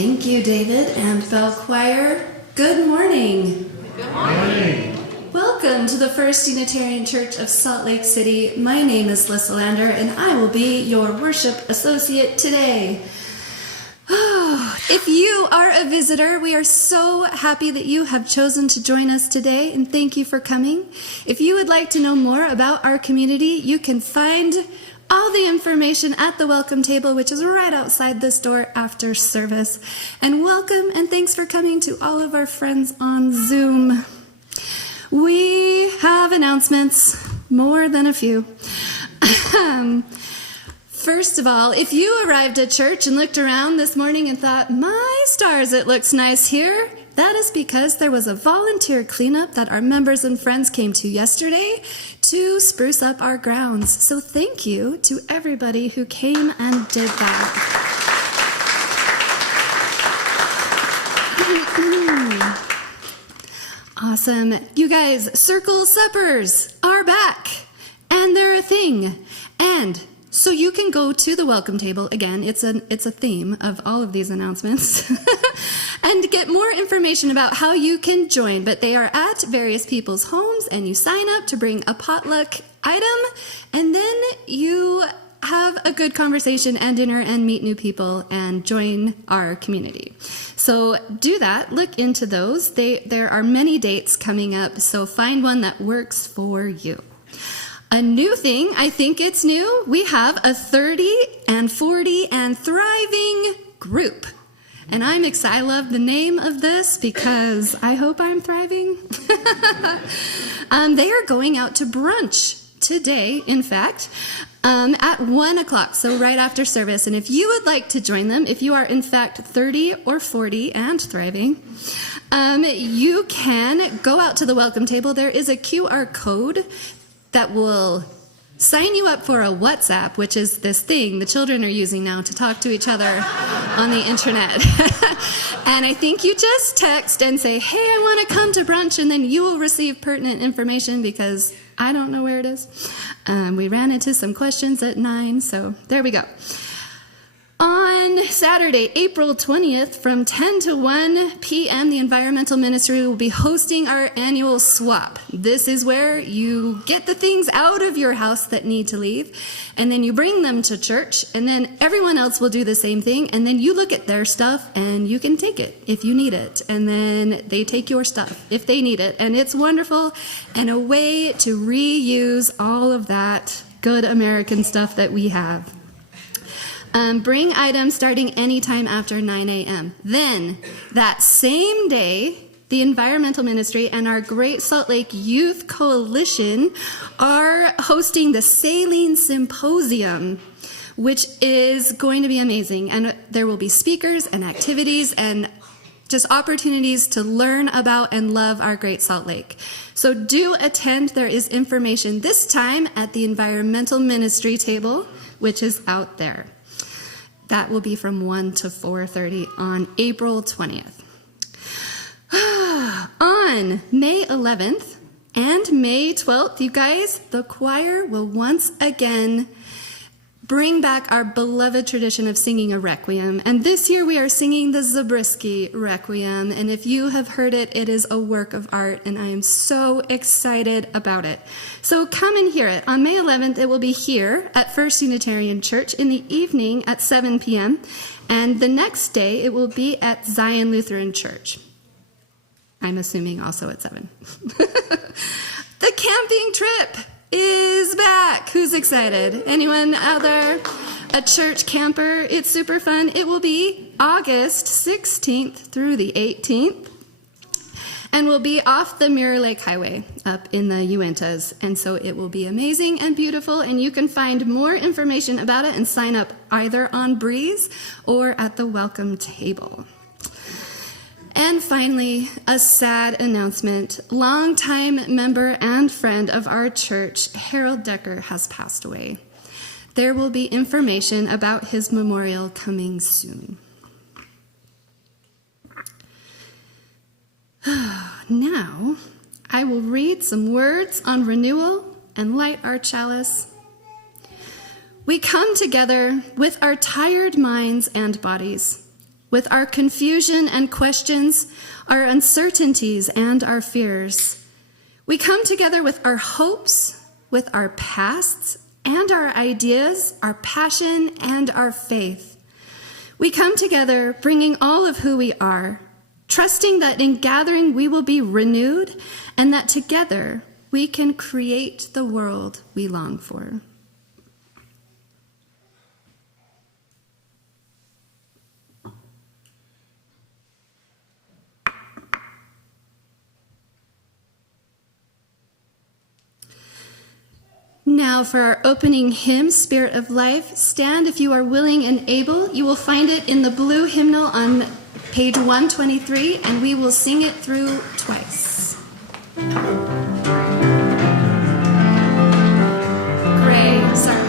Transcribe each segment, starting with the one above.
Thank you, David and Bell Choir. Good morning. Good morning. Welcome to the First Unitarian Church of Salt Lake City. My name is Lissa Lander, and I will be your worship associate today. If you are a visitor, we are so happy that you have chosen to join us today, and thank you for coming. If you would like to know more about our community, you can find all the information at the welcome table, which is right outside this door after service. And welcome and thanks for coming to all of our friends on Zoom. We have announcements, more than a few. First of all, if you arrived at church and looked around this morning and thought, my stars, it looks nice here, that is because there was a volunteer cleanup that our members and friends came to yesterday to spruce up our grounds. So thank you to everybody who came and did that. Awesome. You guys, circle suppers are back, and they're a thing. And so you can go to the welcome table. Again, it's a theme of all of these announcements. And get more information about how you can join. But they are at various people's homes, and you sign up to bring a potluck item, and then you have a good conversation and dinner and meet new people and join our community. So do that. Look into those. There are many dates coming up, so find one that works for you. A new thing, I think it's new, we have a 30 and 40 and thriving group. And I'm excited. I love the name of this because I hope I'm thriving. They are going out to brunch today, in fact, at 1 o'clock, so right after service. And if you would like to join them, if you are in fact 30 or 40 and thriving, you can go out to the welcome table. There is a QR code that will sign you up for a WhatsApp, which is this thing the children are using now to talk to each other on the internet. And I think you just text and say, hey, I want to come to brunch, and then you will receive pertinent information because I don't know where it is. We ran into some questions at 9, so there we go. On Saturday, April 20th, from 10 to 1 p.m., the Environmental Ministry will be hosting our annual swap. This is where you get the things out of your house that need to leave, and then you bring them to church, and then everyone else will do the same thing, and then you look at their stuff, and you can take it if you need it, and then they take your stuff if they need it, and it's wonderful, and a way to reuse all of that good American stuff that we have. Bring items starting anytime after 9 a.m. Then, that same day, the Environmental Ministry and our Great Salt Lake Youth Coalition are hosting the Saline Symposium, which is going to be amazing. And there will be speakers and activities and just opportunities to learn about and love our Great Salt Lake. So do attend. There is information this time at the Environmental Ministry table, which is out there. That will be from 1 to 4:30 on April 20th. On May 11th and May 12th, you guys, the choir will once again bring back our beloved tradition of singing a requiem. And this year we are singing the Zabriskie Requiem. And if you have heard it, it is a work of art, and I am so excited about it. So come and hear it. On May 11th, it will be here at First Unitarian Church in the evening at 7 p.m. And the next day, it will be at Zion Lutheran Church. I'm assuming also at 7. The camping trip is back. Who's excited? Anyone out there? A church camper? It's super fun. It will be August 16th through the 18th. And we'll be off the Mirror Lake Highway up in the Uintas. And so it will be amazing and beautiful. And you can find more information about it and sign up either on Breeze or at the welcome table. And finally, a sad announcement. Longtime member and friend of our church, Harold Decker, has passed away. There will be information about his memorial coming soon. Now, I will read some words on renewal and light our chalice. We come together with our tired minds and bodies, with our confusion and questions, our uncertainties and our fears. We come together with our hopes, with our pasts and our ideas, our passion and our faith. We come together bringing all of who we are, trusting that in gathering we will be renewed and that together we can create the world we long for. Now for our opening hymn, Spirit of Life. Stand if you are willing and able. You will find it in the blue hymnal on page 123, and we will sing it through twice. Gray, sorry.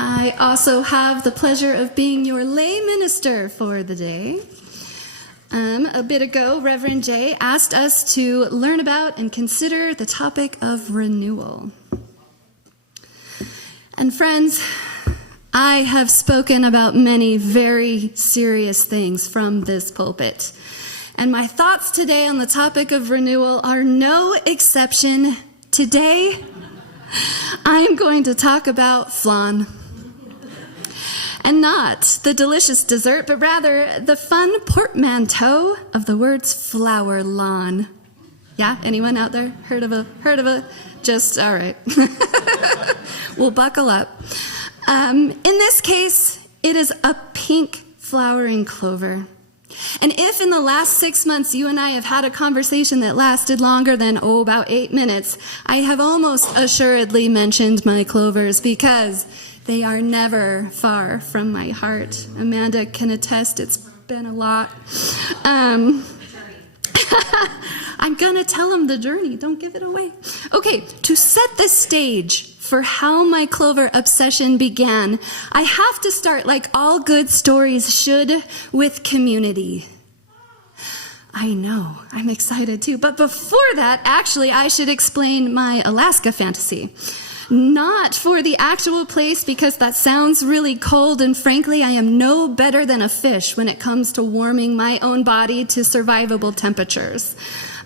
I also have the pleasure of being your lay minister for the day. A bit ago, Reverend Jay asked us to learn about and consider the topic of renewal. And friends, I have spoken about many very serious things from this pulpit. And my thoughts today on the topic of renewal are no exception. Today, I am going to talk about flan. And not the delicious dessert, but rather the fun portmanteau of the words flower lawn. Yeah, anyone out there heard of a, just, all right. We'll buckle up. In this case, it is a pink flowering clover. And if in the last 6 months you and I have had a conversation that lasted longer than, about 8 minutes, I have almost assuredly mentioned my clovers because they are never far from my heart. Amanda can attest, it's been a lot. I'm gonna tell him the journey, don't give it away. Okay, to set the stage for how my clover obsession began, I have to start, like all good stories should, with community. I know, I'm excited too. But before that, actually, I should explain my Alaska fantasy. Not for the actual place, because that sounds really cold, and frankly, I am no better than a fish when it comes to warming my own body to survivable temperatures.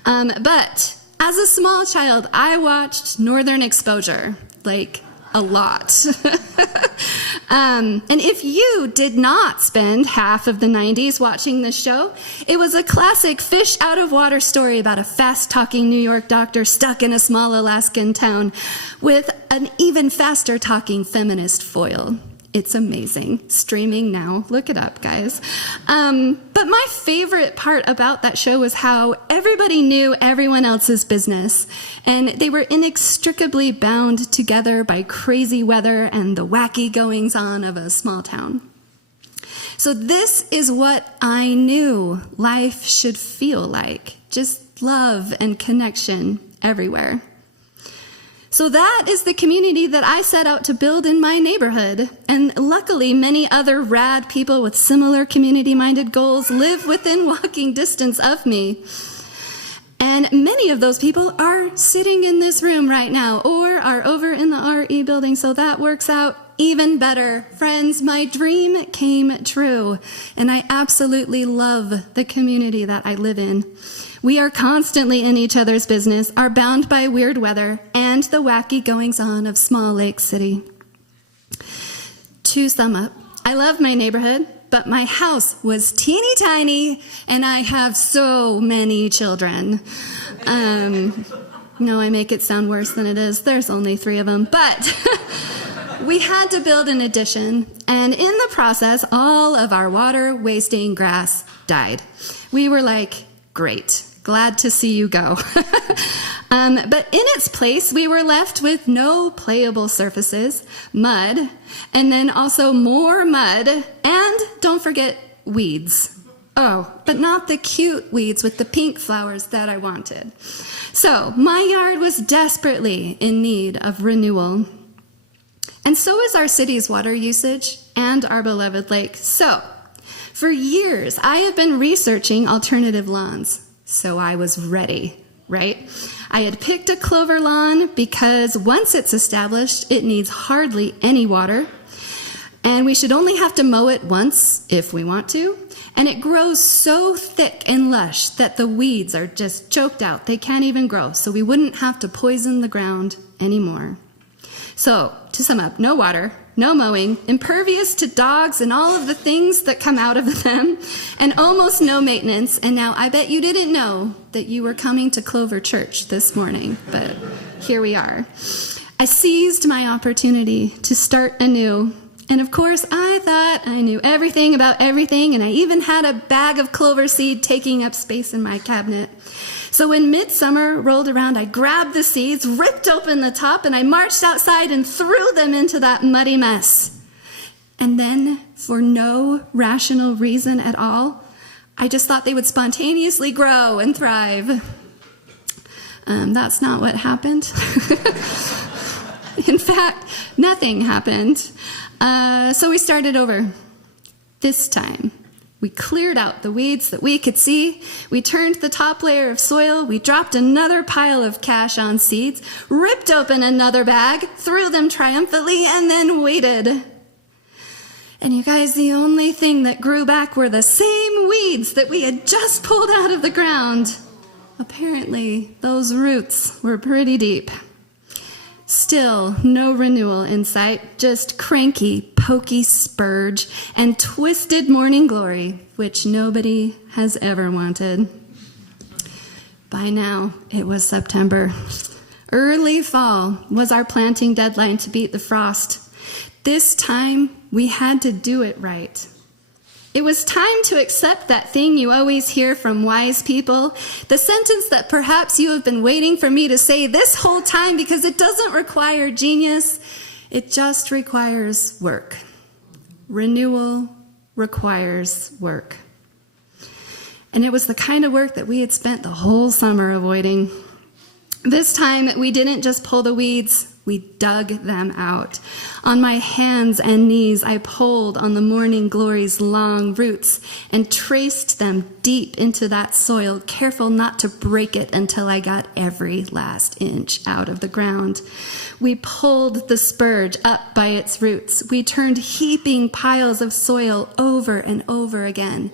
But as a small child, I watched Northern Exposure, like a lot. And if you did not spend half of the 90s watching this show, it was a classic fish out of water story about a fast-talking New York doctor stuck in a small Alaskan town with an even faster-talking feminist foil. It's amazing. Streaming now. Look it up, guys. But my favorite part about that show was how everybody knew everyone else's business, and they were inextricably bound together by crazy weather and the wacky goings-on of a small town. So this is what I knew life should feel like. Just love and connection everywhere. So that is the community that I set out to build in my neighborhood. And luckily, many other rad people with similar community-minded goals live within walking distance of me. And many of those people are sitting in this room right now or are over in the RE building, so that works out even better. Friends, my dream came true, and I absolutely love the community that I live in. We are constantly in each other's business, are bound by weird weather and the wacky goings-on of small lake city. To sum up, I love my neighborhood, but my house was teeny tiny, and I have so many children. No, I make it sound worse than it is. There's only 3 of them, but we had to build an addition, and in the process, all of our water-wasting grass died. We were like, great. Glad to see you go. But in its place, we were left with no playable surfaces, mud, and then also more mud, and don't forget weeds. Oh, but not the cute weeds with the pink flowers that I wanted. So my yard was desperately in need of renewal. And so is our city's water usage and our beloved lake. So for years, I have been researching alternative lawns. So I was ready, right? I had picked a clover lawn because once it's established, it needs hardly any water. And we should only have to mow it once if we want to. And it grows so thick and lush that the weeds are just choked out. They can't even grow. So we wouldn't have to poison the ground anymore. So to sum up, no water, no mowing, impervious to dogs and all of the things that come out of them, and almost no maintenance. And now I bet you didn't know that you were coming to Clover Church this morning, but here we are. I seized my opportunity to start anew. And of course, I thought I knew everything about everything, and I even had a bag of clover seed taking up space in my cabinet. So when midsummer rolled around, I grabbed the seeds, ripped open the top, and I marched outside and threw them into that muddy mess. And then, for no rational reason at all, I just thought they would spontaneously grow and thrive. That's not what happened. In fact, nothing happened. So we started over. This time, we cleared out the weeds that we could see. We turned the top layer of soil. We dropped another pile of cash on seeds, ripped open another bag, threw them triumphantly, and then waited. And you guys, the only thing that grew back were the same weeds that we had just pulled out of the ground. Apparently, those roots were pretty deep. Still, no renewal in sight, just cranky, pokey spurge and twisted morning glory, which nobody has ever wanted. By now, it was September. Early fall was our planting deadline to beat the frost. This time, we had to do it right. It was time to accept that thing you always hear from wise people, the sentence that perhaps you have been waiting for me to say this whole time because it doesn't require genius, it just requires work. Renewal requires work. And it was the kind of work that we had spent the whole summer avoiding. This time, we didn't just pull the weeds, We dug them out. On my hands and knees, I pulled on the morning glory's long roots and traced them deep into that soil, careful not to break it until I got every last inch out of the ground. We pulled the spurge up by its roots. We turned heaping piles of soil over and over again.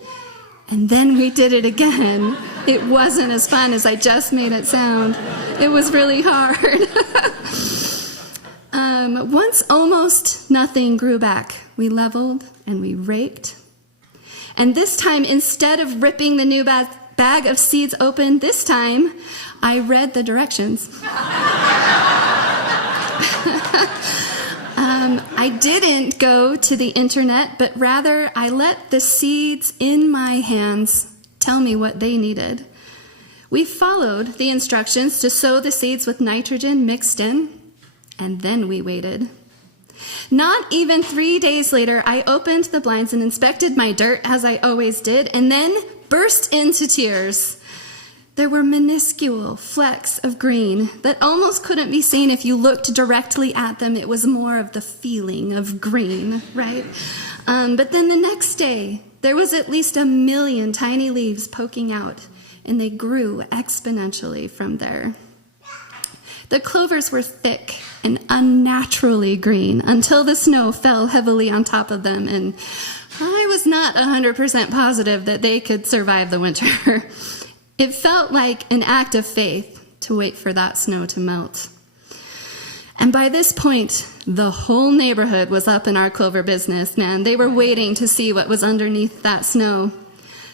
And then we did it again. It wasn't as fun as I just made it sound. It was really hard. Once almost nothing grew back, we leveled and we raked. And this time, instead of ripping the new bag of seeds open, this time I read the directions. I didn't go to the internet, but rather I let the seeds in my hands tell me what they needed. We followed the instructions to sow the seeds with nitrogen mixed in, and then we waited. Not even 3 days later, I opened the blinds and inspected my dirt, as I always did, and then burst into tears. There were minuscule flecks of green that almost couldn't be seen if you looked directly at them. It was more of the feeling of green, right? But then the next day, there was at least 1 million tiny leaves poking out, and they grew exponentially from there. The clovers were thick and unnaturally green until the snow fell heavily on top of them, and I was not 100% positive that they could survive the winter. It felt like an act of faith to wait for that snow to melt. And by this point, the whole neighborhood was up in our clover business, man. They were waiting to see what was underneath that snow.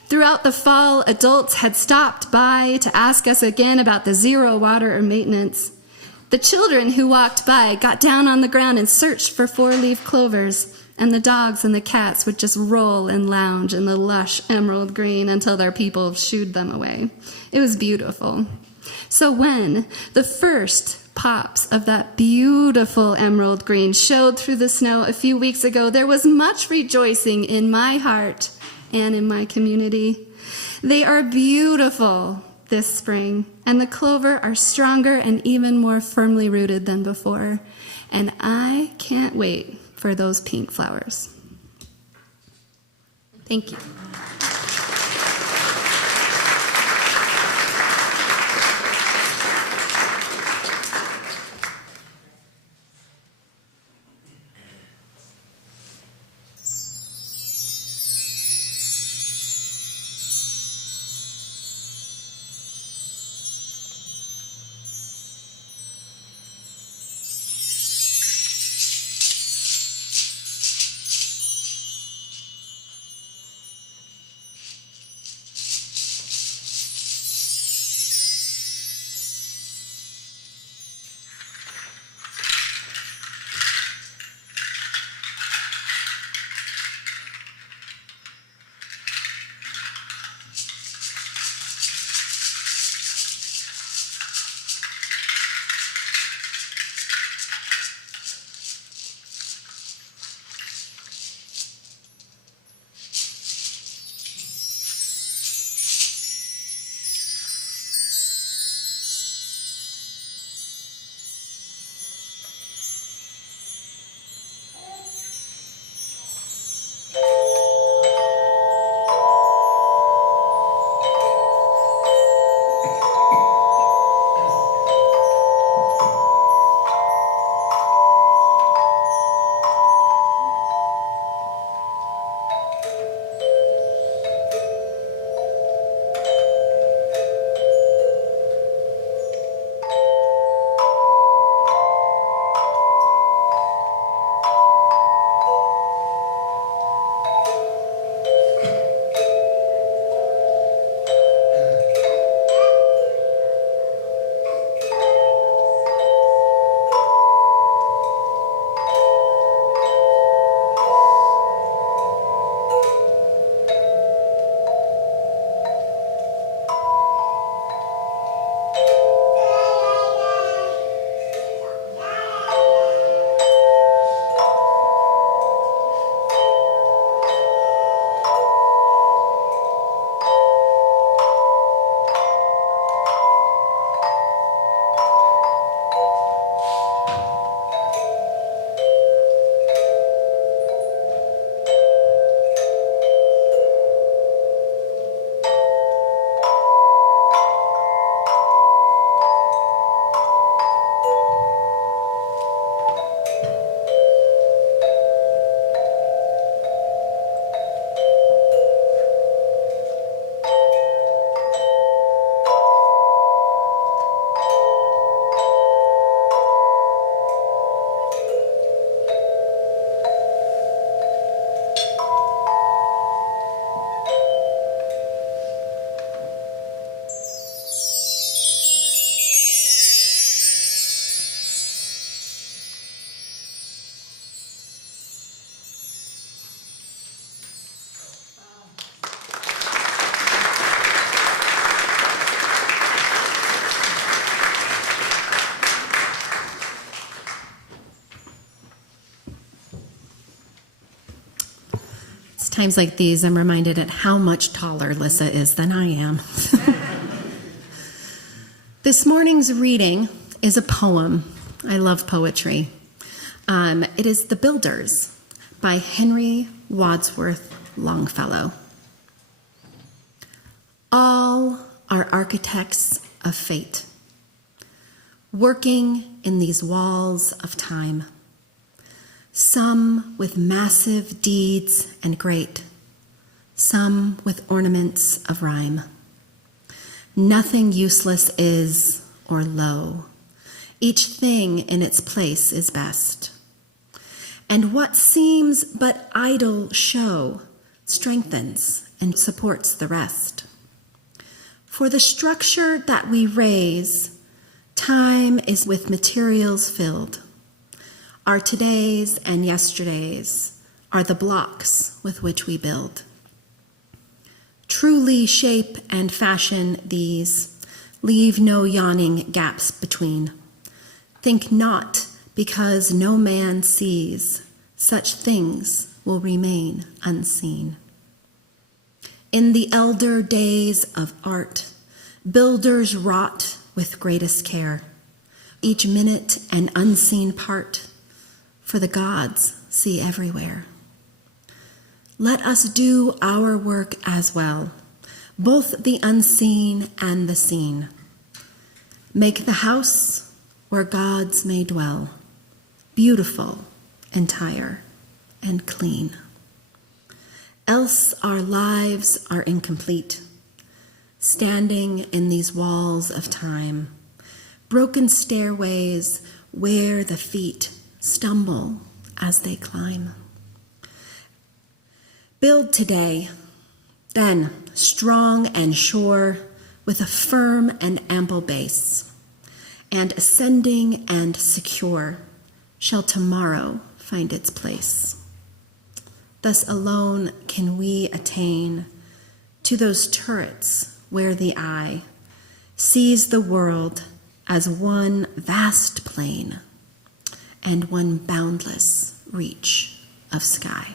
Throughout the fall, adults had stopped by to ask us again about the zero water or maintenance. The children who walked by got down on the ground and searched for four-leaf clovers, and the dogs and the cats would just roll and lounge in the lush emerald green until their people shooed them away. It was beautiful. So when the first pops of that beautiful emerald green showed through the snow a few weeks ago, there was much rejoicing in my heart and in my community. They are beautiful this spring, and the clover are stronger and even more firmly rooted than before. And I can't wait for those pink flowers. Thank you. Times like these, I'm reminded at how much taller Lissa is than I am. This morning's reading is a poem. I love poetry. It is The Builders by Henry Wadsworth Longfellow. All are architects of fate, working in these walls of time, some with massive deeds and great, some with ornaments of rhyme. Nothing useless is or low. Each thing in its place is best. And what seems but idle show strengthens and supports the rest. For the structure that we raise, time is with materials filled. Our todays and yesterdays are the blocks with which we build. Truly shape and fashion these, leave no yawning gaps between. Think not because no man sees, such things will remain unseen. In the elder days of art, builders wrought with greatest care, each minute an unseen part, for the gods see everywhere. Let us do our work as well, both the unseen and the seen. Make the house where gods may dwell, beautiful, entire, and clean. Else our lives are incomplete, standing in these walls of time, broken stairways where the feet stumble as they climb. Build today, then strong and sure, with a firm and ample base, and ascending and secure shall tomorrow find its place. Thus alone can we attain to those turrets where the eye sees the world as one vast plain and one boundless reach of sky.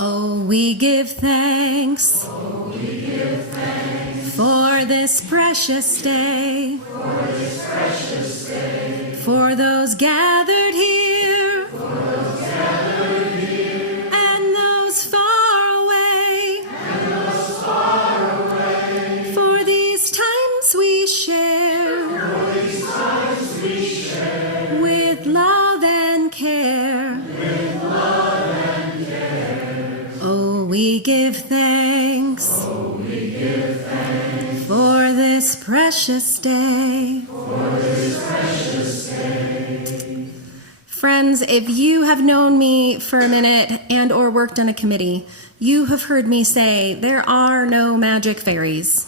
Oh, we give thanks. Oh, we give thanks. for this precious day, for those gathered here, and those far away, for these times we share, with love and care. Oh, we give thanks for this precious day. Friends, if you have known me for a minute and or worked on a committee, you have heard me say there are no magic fairies.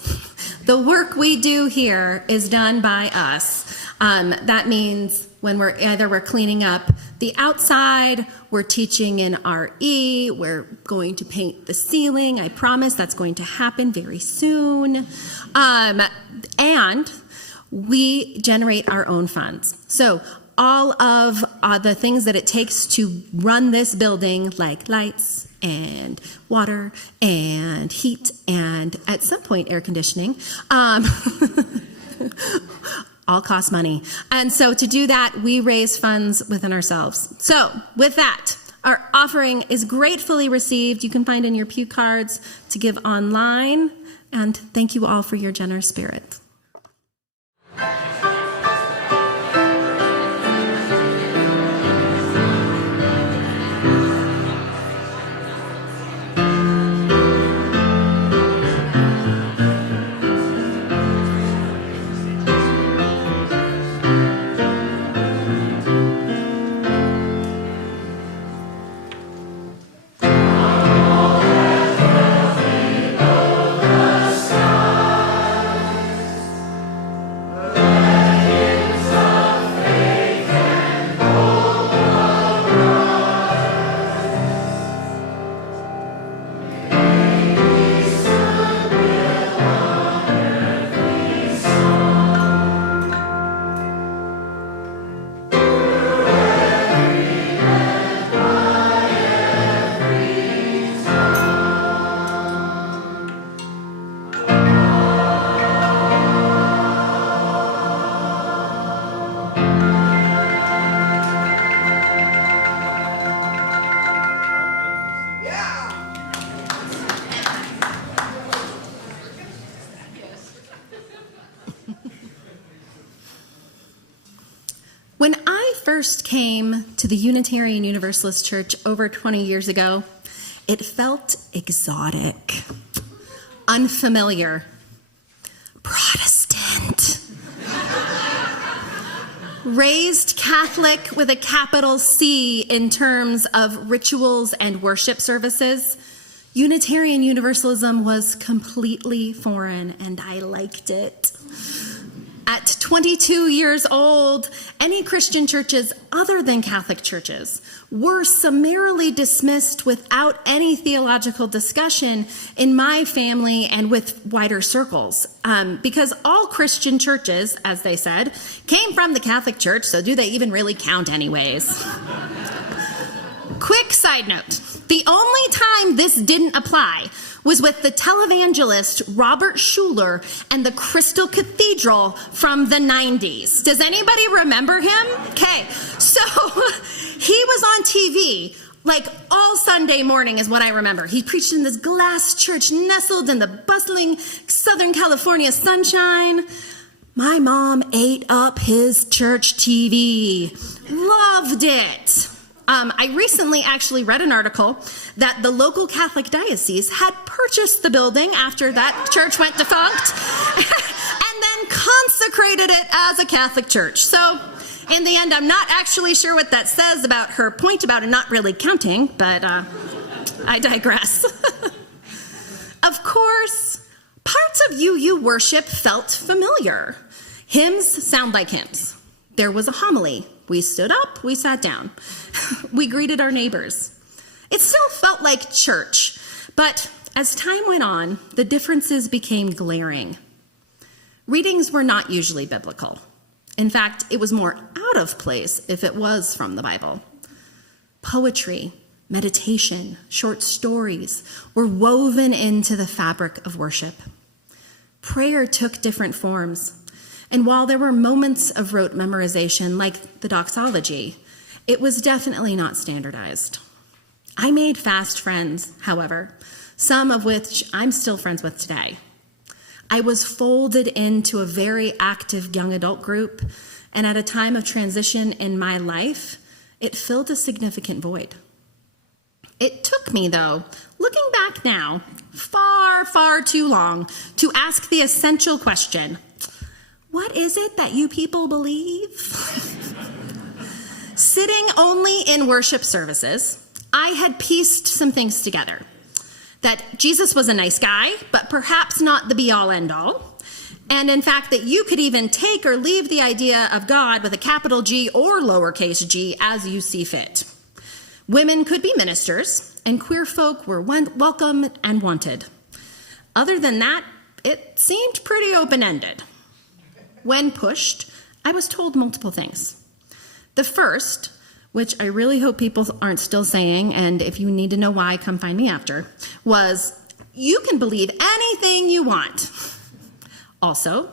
The work we do here is done by us. That means when we're cleaning up the outside, we're teaching in RE, we're going to paint the ceiling. I promise that's going to happen very soon. And we generate our own funds. So all of the things that it takes to run this building, like lights and water and heat and at some point air conditioning, all cost money. And so to do that, we raise funds within ourselves. So with that, our offering is gratefully received. You can find in your pew cards to give online. And thank you all for your generous spirit. When I first came to the Unitarian Universalist Church over 20 years ago, it felt exotic, unfamiliar, Protestant, raised Catholic with a capital C in terms of rituals and worship services. Unitarian Universalism was completely foreign, and I liked it. At 22 years old, any Christian churches other than Catholic churches were summarily dismissed without any theological discussion in my family and with wider circles. Because all Christian churches, as they said, came from the Catholic Church, so do they even really count anyways? Quick side note, the only time this didn't apply was with the televangelist Robert Schuller and the Crystal Cathedral from the 90s. Does anybody remember him? Okay, so he was on TV like all Sunday morning is what I remember. He preached in this glass church nestled in the bustling Southern California sunshine. My mom ate up his church TV. Loved it. I recently actually read an article that the local Catholic diocese had purchased the building after that church went defunct and then consecrated it as a Catholic church. So in the end, I'm not actually sure what that says about her point about it not really counting, but I digress. Of course, parts of UU worship felt familiar. Hymns sound like hymns. There was a homily. We stood up, we sat down. We greeted our neighbors. It still felt like church, but as time went on, the differences became glaring. Readings were not usually biblical. In fact, it was more out of place if it was from the Bible. Poetry, meditation, short stories were woven into the fabric of worship. Prayer took different forms. And while there were moments of rote memorization, like the doxology, it was definitely not standardized. I made fast friends, however, some of which I'm still friends with today. I was folded into a very active young adult group, and at a time of transition in my life, it filled a significant void. It took me, though, looking back now, far, far too long to ask the essential question, what is it that you people believe? Sitting only in worship services, I had pieced some things together. That Jesus was a nice guy, but perhaps not the be-all, end-all. And in fact, that you could even take or leave the idea of God with a capital G or lowercase g as you see fit. Women could be ministers, and queer folk were welcome and wanted. Other than that, it seemed pretty open-ended. When pushed, I was told multiple things. The first, which I really hope people aren't still saying, and if you need to know why, come find me after, was, you can believe anything you want. Also,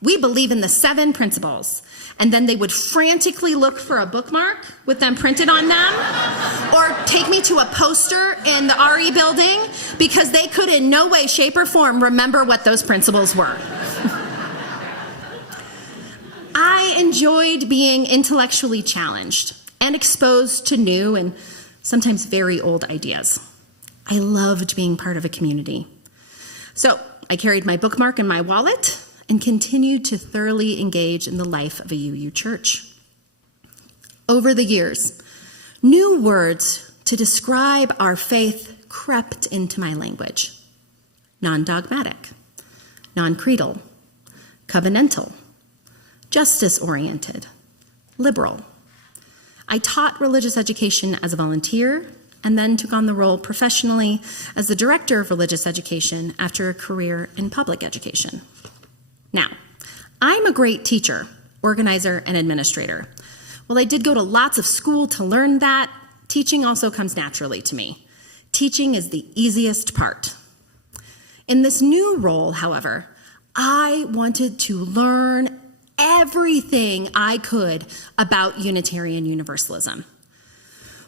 we believe in the 7 principles, and then they would frantically look for a bookmark with them printed on them, or take me to a poster in the RE building because they could in no way, shape, or form remember what those principles were. I enjoyed being intellectually challenged and exposed to new and sometimes very old ideas. I loved being part of a community. So I carried my bookmark in my wallet and continued to thoroughly engage in the life of a UU church. Over the years, new words to describe our faith crept into my language. Non-dogmatic, non-creedal, covenantal, justice-oriented, liberal. I taught religious education as a volunteer and then took on the role professionally as the director of religious education after a career in public education. Now, I'm a great teacher, organizer, and administrator. While I did go to lots of school to learn that, teaching also comes naturally to me. Teaching is the easiest part. In this new role, however, I wanted to learn everything I could about Unitarian Universalism.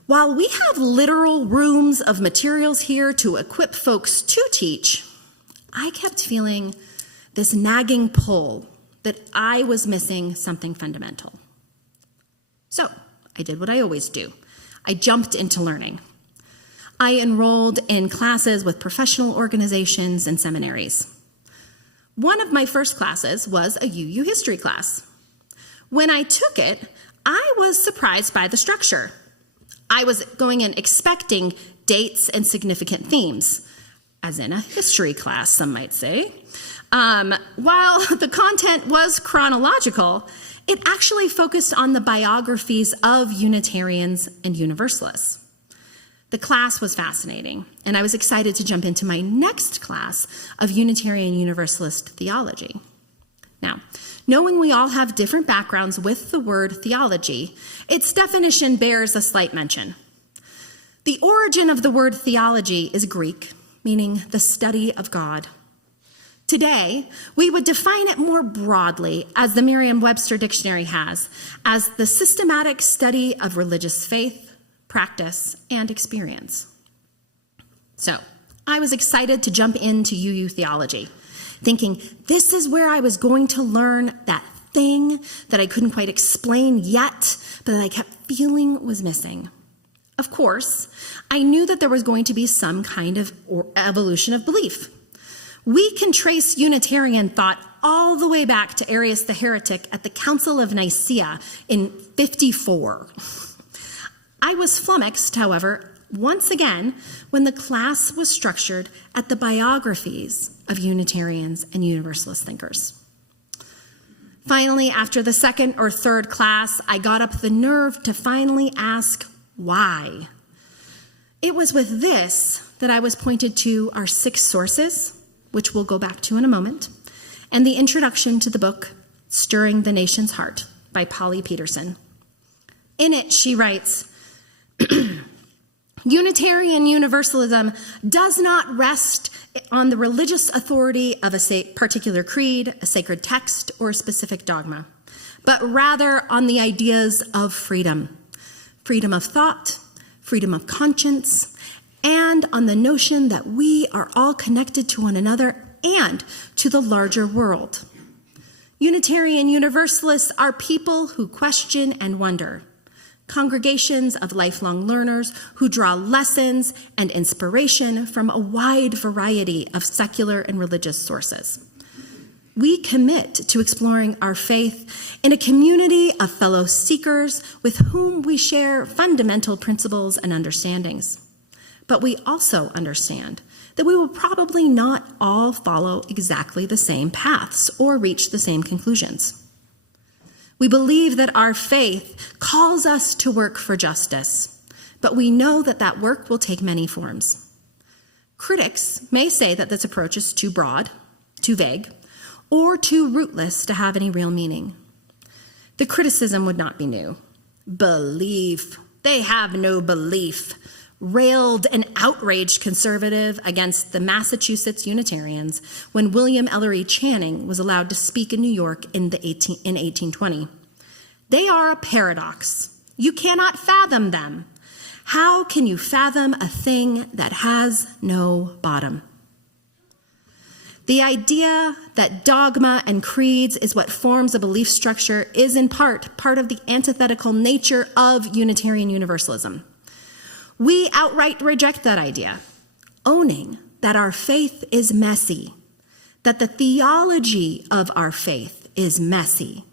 While we have literal rooms of materials here to equip folks to teach, I kept feeling this nagging pull that I was missing something fundamental. So I did what I always do. I jumped into learning. I enrolled in classes with professional organizations and seminaries. One of my first classes was a UU history class. When I took it, I was surprised by the structure. I was going in expecting dates and significant themes, as in a history class, some might say. While the content was chronological, it actually focused on the biographies of Unitarians and Universalists. The class was fascinating, and I was excited to jump into my next class of Unitarian Universalist theology. Now, knowing we all have different backgrounds with the word theology, its definition bears a slight mention. The origin of the word theology is Greek, meaning the study of God. Today, we would define it more broadly, as the Merriam-Webster dictionary has, as the systematic study of religious faith, practice, and experience. So, I was excited to jump into UU theology, thinking this is where I was going to learn that thing that I couldn't quite explain yet, but that I kept feeling was missing. Of course, I knew that there was going to be some kind of evolution of belief. We can trace Unitarian thought all the way back to Arius the heretic at the Council of Nicaea in 54. I was flummoxed, however, once again when the class was structured at the biographies of Unitarians and Universalist thinkers. Finally, after the second or third class, I got up the nerve to finally ask why. It was with this that I was pointed to our 6 sources, which we'll go back to in a moment, and the introduction to the book, Stirring the Nation's Heart, by Polly Peterson. In it, she writes, Unitarian Universalism does not rest on the religious authority of a particular creed, a sacred text, or a specific dogma, but rather on the ideas of freedom. Freedom of thought, freedom of conscience, and on the notion that we are all connected to one another and to the larger world. Unitarian Universalists are people who question and wonder, congregations of lifelong learners who draw lessons and inspiration from a wide variety of secular and religious sources. We commit to exploring our faith in a community of fellow seekers with whom we share fundamental principles and understandings. But we also understand that we will probably not all follow exactly the same paths or reach the same conclusions. We believe that our faith calls us to work for justice, but we know that that work will take many forms. Critics may say that this approach is too broad, too vague, or too rootless to have any real meaning. The criticism would not be new. Belief. They have no belief. Railed an outraged conservative against the Massachusetts Unitarians when William Ellery Channing was allowed to speak in New York in 1820. They are a paradox. You cannot fathom them. How can you fathom a thing that has no bottom? The idea that dogma and creeds is what forms a belief structure is in part of the antithetical nature of Unitarian Universalism. We outright reject that idea, owning that our faith is messy, that the theology of our faith is messy.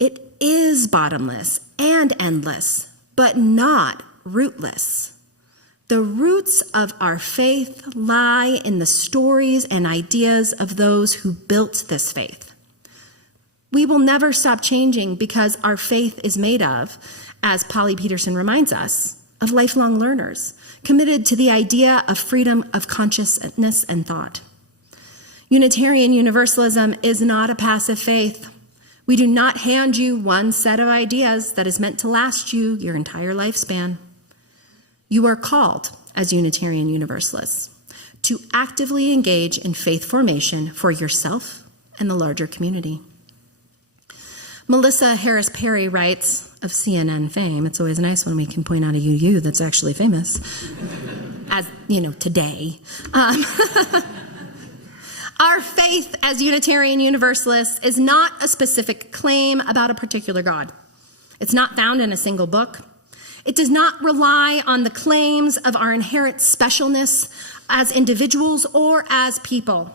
It is bottomless and endless, but not rootless. The roots of our faith lie in the stories and ideas of those who built this faith. We will never stop changing because our faith is made of, as Polly Peterson reminds us, of lifelong learners, committed to the idea of freedom of consciousness and thought. Unitarian Universalism is not a passive faith. We do not hand you one set of ideas that is meant to last you your entire lifespan. You are called, as Unitarian Universalists, to actively engage in faith formation for yourself and the larger community. Melissa Harris Perry writes, of CNN fame, it's always nice when we can point out a UU that's actually famous, as, today. Our faith as Unitarian Universalists is not a specific claim about a particular God. It's not found in a single book. It does not rely on the claims of our inherent specialness as individuals or as people.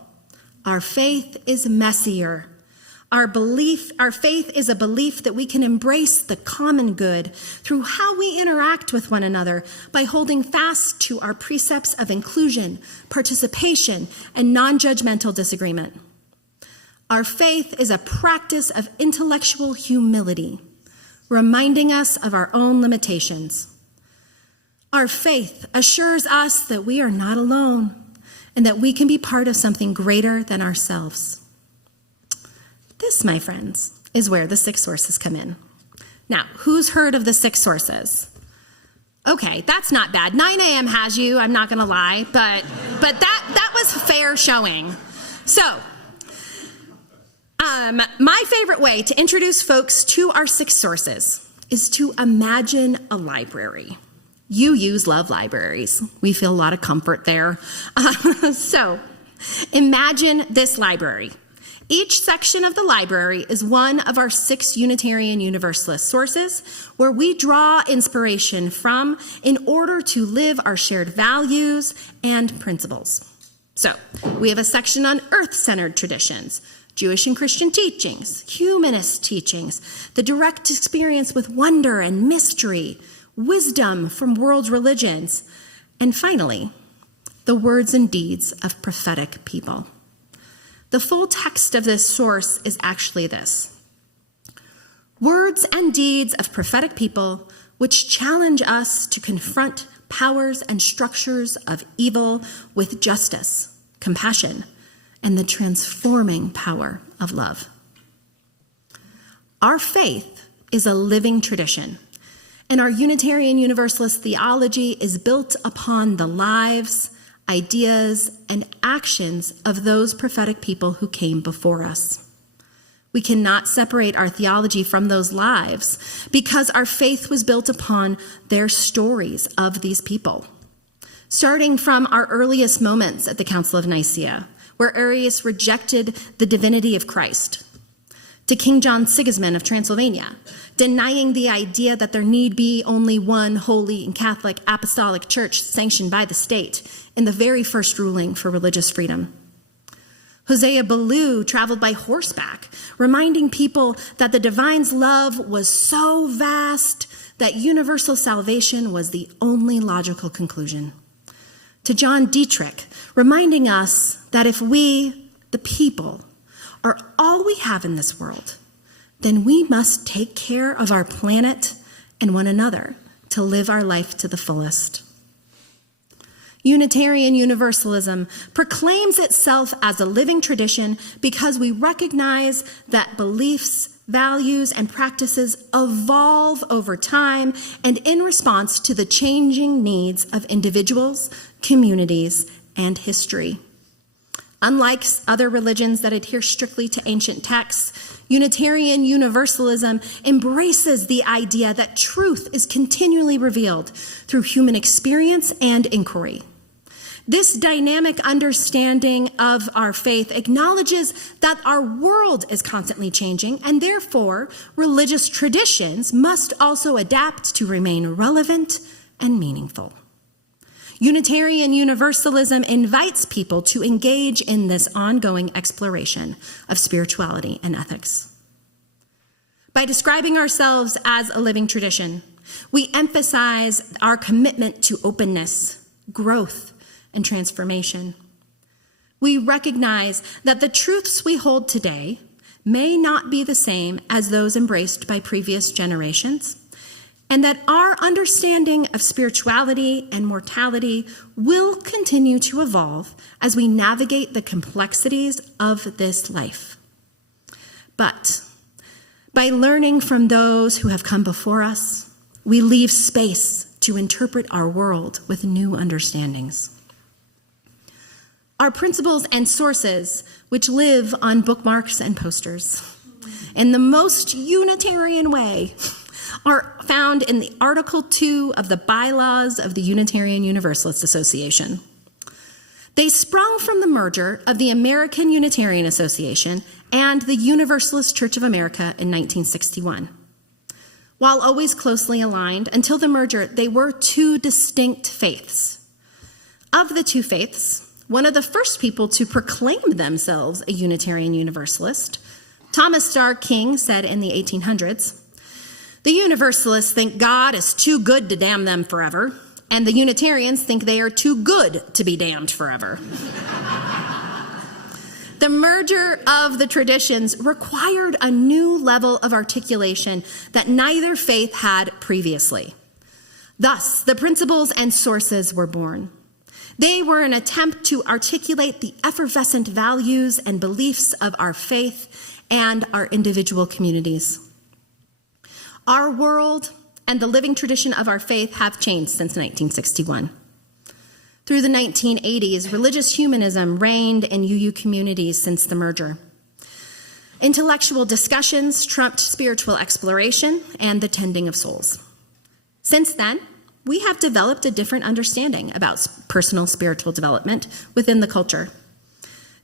Our faith is messier. Our faith is a belief that we can embrace the common good through how we interact with one another by holding fast to our precepts of inclusion, participation, and non-judgmental disagreement. Our faith is a practice of intellectual humility, reminding us of our own limitations. Our faith assures us that we are not alone and that we can be part of something greater than ourselves. This, my friends, is where the 6 sources come in. Now, who's heard of the 6 sources? Okay, that's not bad. 9 a.m. has you, I'm not going to lie, but that was fair showing. So, my favorite way to introduce folks to our 6 sources is to imagine a library. UUs love libraries. We feel a lot of comfort there. So, imagine this library. Each section of the library is one of our 6 Unitarian Universalist sources where we draw inspiration from in order to live our shared values and principles. So, we have a section on earth-centered traditions, Jewish and Christian teachings, humanist teachings, the direct experience with wonder and mystery, wisdom from world religions, and finally, the words and deeds of prophetic people. The full text of this source is actually this: words and deeds of prophetic people which challenge us to confront powers and structures of evil with justice, compassion, and the transforming power of love. Our faith is a living tradition, And our Unitarian Universalist theology is built upon the lives, ideas, and actions of those prophetic people who came before us. We cannot separate our theology from those lives because our faith was built upon their stories of these people. Starting from our earliest moments at the Council of Nicaea, where Arius rejected the divinity of Christ, to King John Sigismund of Transylvania, denying the idea that there need be only one holy and Catholic apostolic church sanctioned by the state in the very first ruling for religious freedom. Hosea Ballou traveled by horseback, reminding people that the divine's love was so vast that universal salvation was the only logical conclusion. To John Dietrich, reminding us that if we, the people, are all we have in this world, then we must take care of our planet and one another to live our life to the fullest. Unitarian Universalism proclaims itself as a living tradition because we recognize that beliefs, values, and practices evolve over time and in response to the changing needs of individuals, communities, and history. Unlike other religions that adhere strictly to ancient texts, Unitarian Universalism embraces the idea that truth is continually revealed through human experience and inquiry. This dynamic understanding of our faith acknowledges that our world is constantly changing, and therefore religious traditions must also adapt to remain relevant and meaningful. Unitarian Universalism invites people to engage in this ongoing exploration of spirituality and ethics. By describing ourselves as a living tradition, we emphasize our commitment to openness, growth, and transformation. We recognize that the truths we hold today may not be the same as those embraced by previous generations, and that our understanding of spirituality and mortality will continue to evolve as we navigate the complexities of this life. But by learning from those who have come before us, we leave space to interpret our world with new understandings. Our principles and sources, which live on bookmarks and posters, in the most Unitarian way, are found in the Article 2 of the bylaws of the Unitarian Universalist Association. They sprung from the merger of the American Unitarian Association and the Universalist Church of America in 1961. While always closely aligned, until the merger, they were two distinct faiths. Of the two faiths, one of the first people to proclaim themselves a Unitarian Universalist, Thomas Starr King, said in the 1800s, "The Universalists think God is too good to damn them forever, and the Unitarians think they are too good to be damned forever." The merger of the traditions required a new level of articulation that neither faith had previously. Thus, the principles and sources were born. They were an attempt to articulate the effervescent values and beliefs of our faith and our individual communities. Our world and the living tradition of our faith have changed since 1961. Through the 1980s, religious humanism reigned in UU communities since the merger. Intellectual discussions trumped spiritual exploration and the tending of souls. Since then, we have developed a different understanding about personal spiritual development within the culture.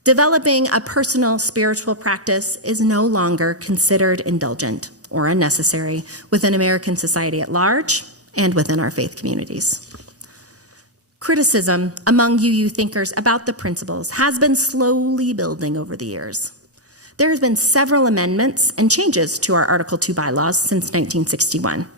Developing a personal spiritual practice is no longer considered indulgent or unnecessary within American society at large and within our faith communities. Criticism among UU thinkers about the principles has been slowly building over the years. There have been several amendments and changes to our Article 2 bylaws since 1961.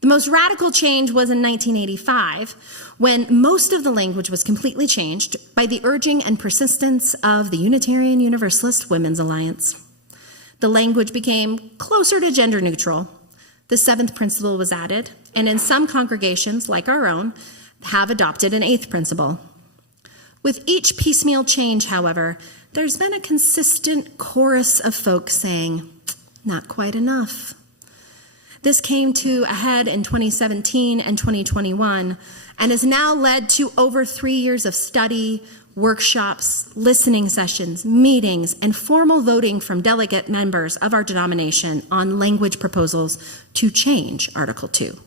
The most radical change was in 1985, when most of the language was completely changed by the urging and persistence of the Unitarian Universalist Women's Alliance. The language became closer to gender neutral. The seventh principle was added, and in some congregations, like our own, have adopted an eighth principle. With each piecemeal change, however, there's been a consistent chorus of folks saying, "Not quite enough." This came to a head in 2017 and 2021 and has now led to over 3 years of study, workshops, listening sessions, meetings, and formal voting from delegate members of our denomination on language proposals to change Article 2.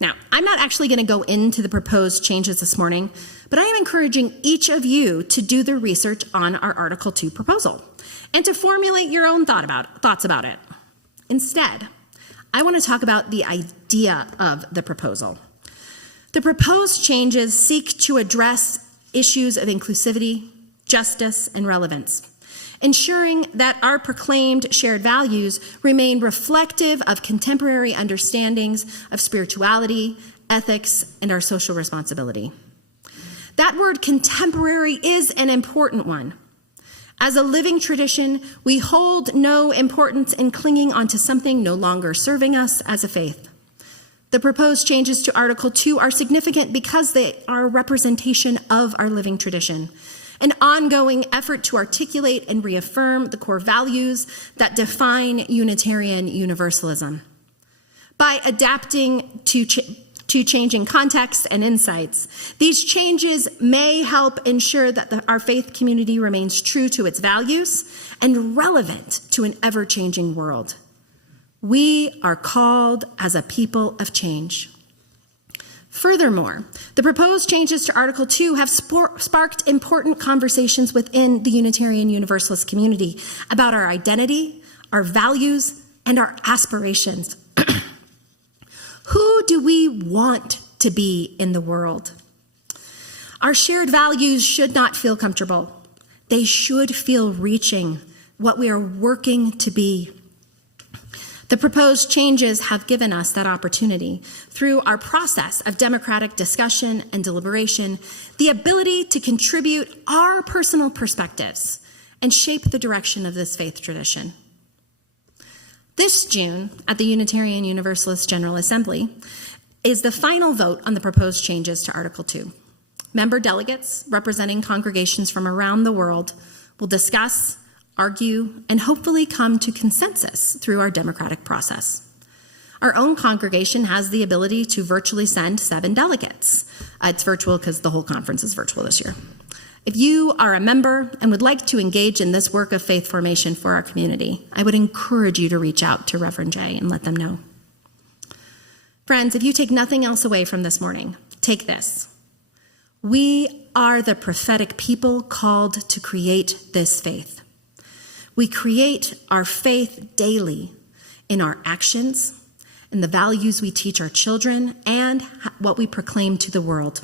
Now, I'm not actually going to go into the proposed changes this morning, but I am encouraging each of you to do the research on our Article 2 proposal and to formulate your own thoughts about it. Instead, I want to talk about the idea of the proposal. The proposed changes seek to address issues of inclusivity, justice, and relevance, ensuring that our proclaimed shared values remain reflective of contemporary understandings of spirituality, ethics, and our social responsibility. That word contemporary is an important one. As a living tradition, we hold no importance in clinging onto something no longer serving us as a faith. The proposed changes to Article 2 are significant because they are a representation of our living tradition, an ongoing effort to articulate and reaffirm the core values that define Unitarian Universalism. By adapting to changing contexts and insights, these changes may help ensure that our faith community remains true to its values and relevant to an ever-changing world. We are called as a people of change. Furthermore, the proposed changes to Article 2 have sparked important conversations within the Unitarian Universalist community about our identity, our values, and our aspirations. Who do we want to be in the world? Our shared values should not feel comfortable. They should feel reaching, what we are working to be. The proposed changes have given us that opportunity through our process of democratic discussion and deliberation, the ability to contribute our personal perspectives and shape the direction of this faith tradition. This June, at the Unitarian Universalist General Assembly, is the final vote on the proposed changes to Article 2. Member delegates representing congregations from around the world will discuss, argue, and hopefully come to consensus through our democratic process. Our own congregation has the ability to virtually send 7 delegates. It's virtual because the whole conference is virtual this year. If you are a member and would like to engage in this work of faith formation for our community, I would encourage you to reach out to Reverend Jay and let them know. Friends, if you take nothing else away from this morning, take this. We are the prophetic people called to create this faith. We create our faith daily in our actions, in the values we teach our children, and what we proclaim to the world.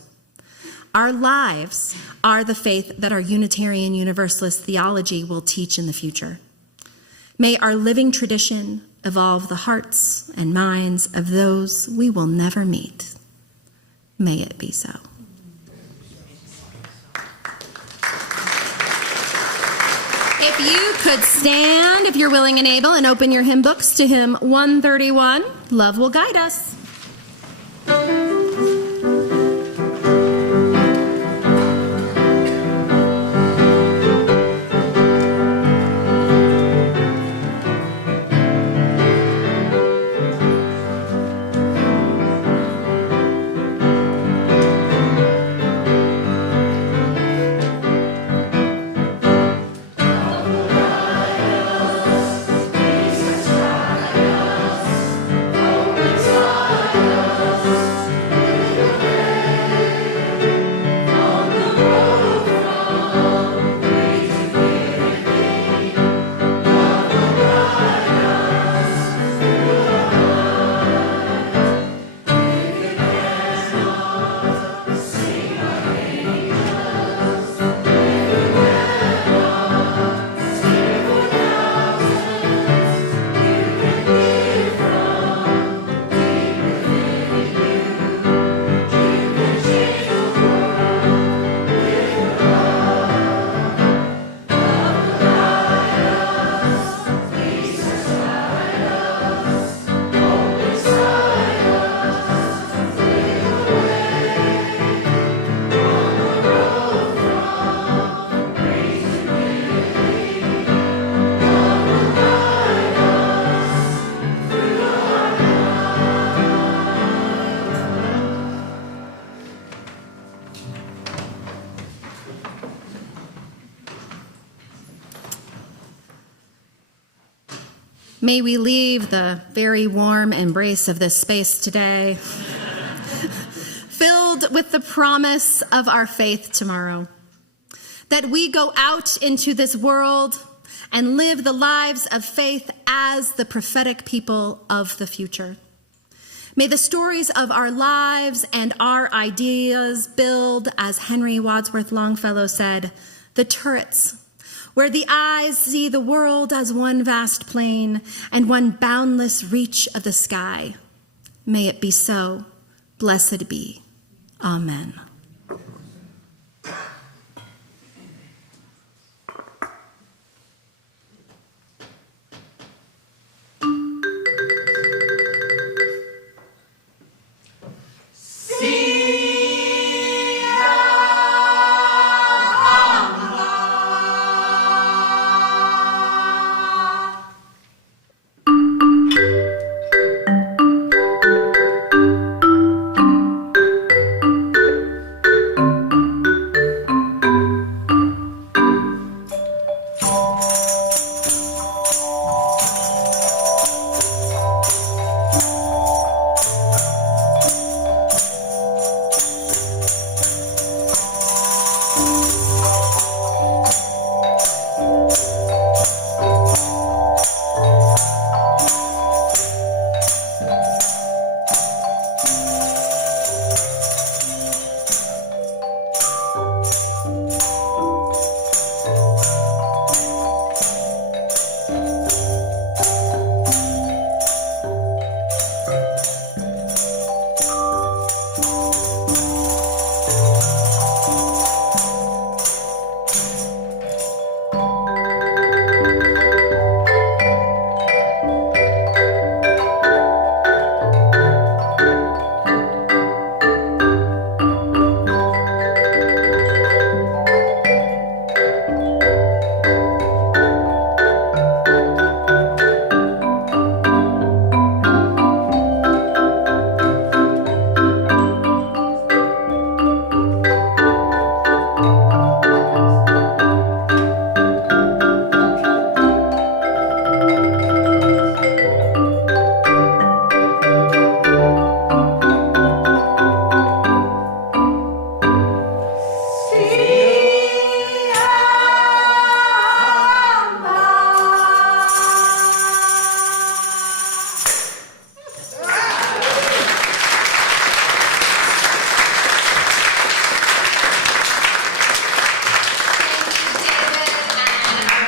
Our lives are the faith that our Unitarian Universalist theology will teach in the future. May our living tradition evolve the hearts and minds of those we will never meet. May it be so. If you could stand, if you're willing and able, and open your hymn books to hymn 131, Love Will Guide Us. Stars May we leave the very warm embrace of this space today filled with the promise of our faith tomorrow, that we go out into this world and live the lives of faith as the prophetic people of the future. May the stories of our lives and our ideas build, as Henry Wadsworth Longfellow said, the turrets, where the eyes see the world as one vast plain and one boundless reach of the sky. May it be so. Blessed be. Amen.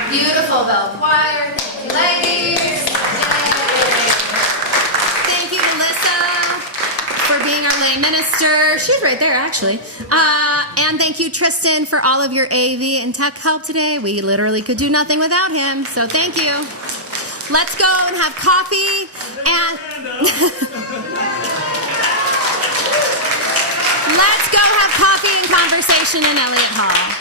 Beautiful Bell Choir. Thank you, ladies. Yay. Thank you to Lissa for being our lay minister. She's right there, actually. And thank you, Tristan, for all of your AV and tech help today. We literally could do nothing without him, so thank you. Let's go and have coffee and let's go have coffee and conversation in Elliott Hall.